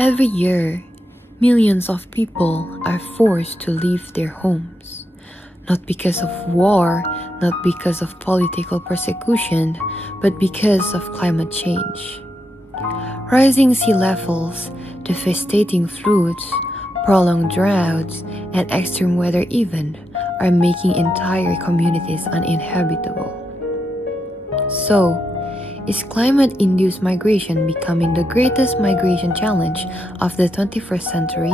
Every year, millions of people are forced to leave their homes, not because of war, not because of political persecution, but because of climate change. Rising sea levels, devastating floods, prolonged droughts, and extreme weather events are making entire communities uninhabitable. So, is climate-induced migration becoming the greatest migration challenge of the 21st century?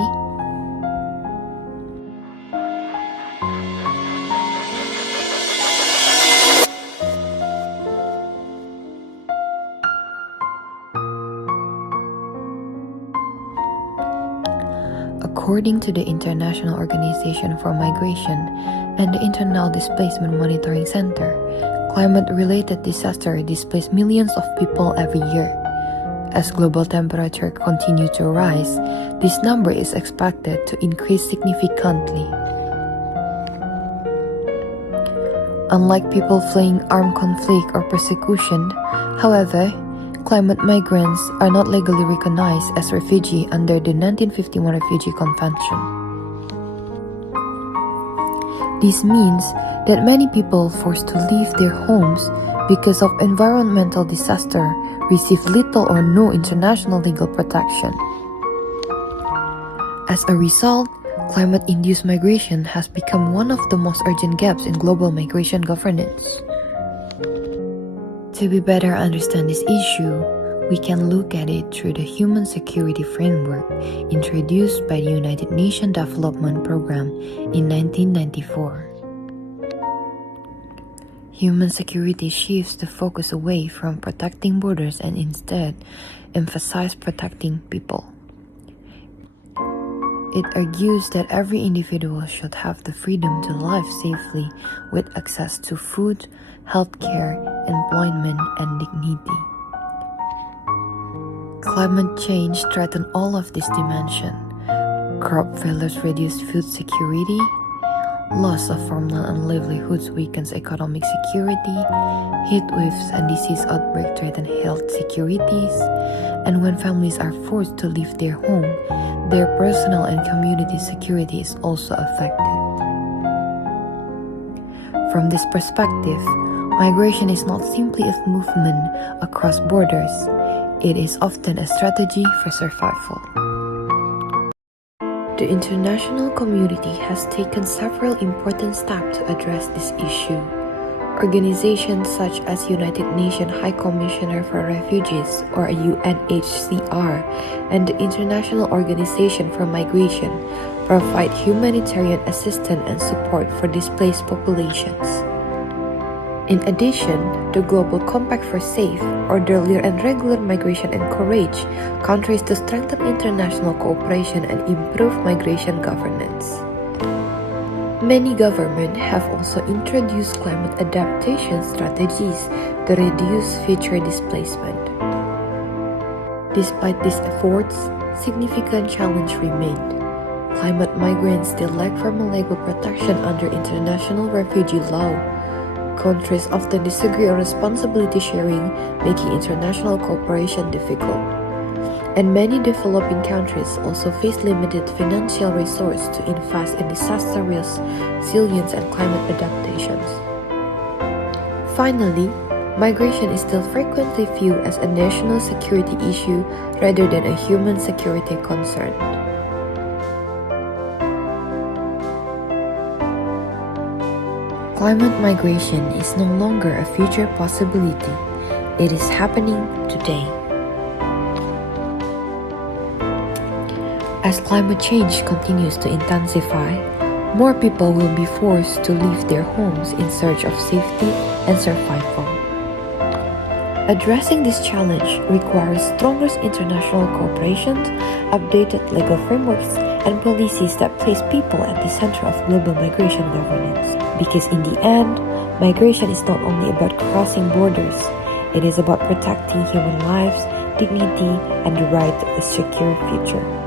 According to the International Organization for Migration and the Internal Displacement Monitoring Center, climate-related disasters displace millions of people every year. As global temperature continues to rise, this number is expected to increase significantly. Unlike people fleeing armed conflict or persecution, however, climate migrants are not legally recognized as refugees under the 1951 Refugee Convention. This means that many people forced to leave their homes because of environmental disaster receive little or no international legal protection. As a result, climate-induced migration has become one of the most urgent gaps in global migration governance. To better understand this issue, we can look at it through the Human Security Framework introduced by the United Nations Development Program in 1994. Human security shifts the focus away from protecting borders and instead emphasizes protecting people. It argues that every individual should have the freedom to live safely with access to food, healthcare, employment, and dignity. Climate change threatens all of these dimensions. Crop failures reduce food security, loss of farmland and livelihoods weakens economic security, heat waves and disease outbreaks threaten health securities, and when families are forced to leave their home, their personal and community security is also affected. From this perspective, migration is not simply a movement across borders, it is often a strategy for survival. The international community has taken several important steps to address this issue. Organizations such as United Nations High Commissioner for Refugees or UNHCR and the International Organization for Migration provide humanitarian assistance and support for displaced populations. In addition, the Global Compact for Safe, Orderly and Regular Migration encourages countries to strengthen international cooperation and improve migration governance. Many governments have also introduced climate adaptation strategies to reduce future displacement. Despite these efforts, significant challenges remain. Climate migrants still lack formal legal protection under international refugee law. Countries often disagree on responsibility sharing, making international cooperation difficult. And many developing countries also face limited financial resources to invest in disaster risk, resilience, and climate adaptations. Finally, migration is still frequently viewed as a national security issue rather than a human security concern. Climate migration is no longer a future possibility, it is happening today. As climate change continues to intensify, more people will be forced to leave their homes in search of safety and survival. Addressing this challenge requires stronger international cooperation, updated legal frameworks, and policies that place people at the center of global migration governance. Because in the end, migration is not only about crossing borders, it is about protecting human lives, dignity, and the right to a secure future.